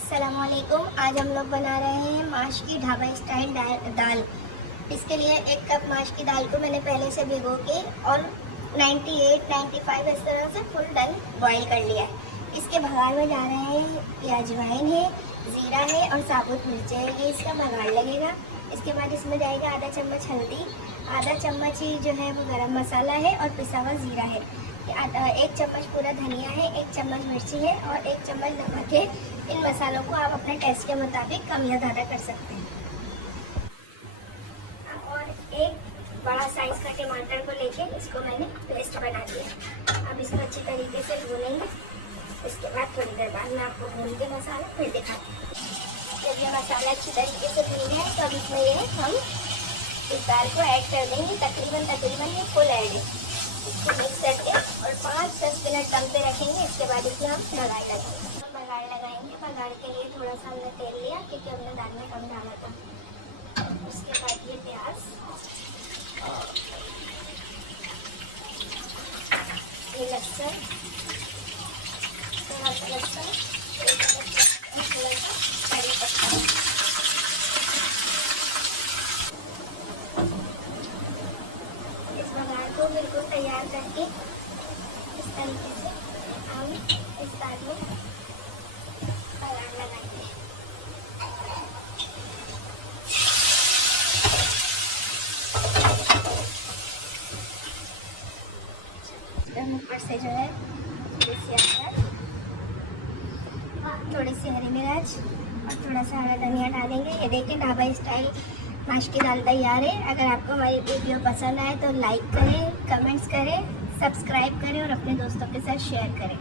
अस्सलाम वालेकुम। आज हम लोग बना रहे हैं माश की ढाबा स्टाइल दाल। इसके लिए 1 कप माश की दाल को मैंने पहले से भिगो के और 98-95 इस तरह से फुल डन बॉईल कर लिया है। इसके भगाड़ में जा रहे हैं ये अजवाइन है, ज़ीरा है और साबुत मिर्च है, ये इसका भगाड़ लगेगा। इसके बाद इसमें जाएगा आधा चम्मच हल्दी, आधा चम्मच ही जो है वो गरम मसाला है और पिसा हुआ ज़ीरा है, 1 चम्मच पूरा धनिया है, 1 चम्मच मिर्ची है और 1 चम्मच नमक है। इन मसालों को आप अपने टेस्ट के मुताबिक कम या ज़्यादा कर सकते हैं। और 1 बड़ा साइज़ का टमाटर को लेके इसको मैंने पेस्ट बना दिया। अब इसको अच्छी तरीके से भूनेंगे। इसके बाद थोड़ी देर बाद मैं आपको भून के मसाला फिर दिखाती हूँ। जब ये मसाला अच्छी तरीके से भून गया है तो अब इसमें ये हम इस दाल को ऐड कर देंगे। तकरीबन ये फुल ऐड है। इसको मिक्स करके और 5-10 मिनट दम पे रखेंगे। इसके बाद इसमें हम बघाड़ लगाएंगे। बघाड़ के लिए थोड़ा सा हमने तेल लिया क्योंकि हमने दाल में कम डाला था। उसके बाद ये प्याज, ये लहसुन, थोड़ा सा लहसुन, थोड़ा सा कड़ी पत्ता, इस बघाड़ को बिल्कुल तैयार करके इस तरीके से हम इस दाल में बघाड़ लगाएंगे। ऊपर से जो है थोड़ी सी अदरक, थोड़ी सी हरी मिर्च और थोड़ा सा हरा धनिया डालेंगे। ये देखिए ढाबा स्टाइल माश की दाल तैयार है। अगर आपको हमारी वीडियो पसंद आए तो लाइक करें, कमेंट्स करें, सब्सक्राइब करें और अपने दोस्तों के साथ शेयर करें।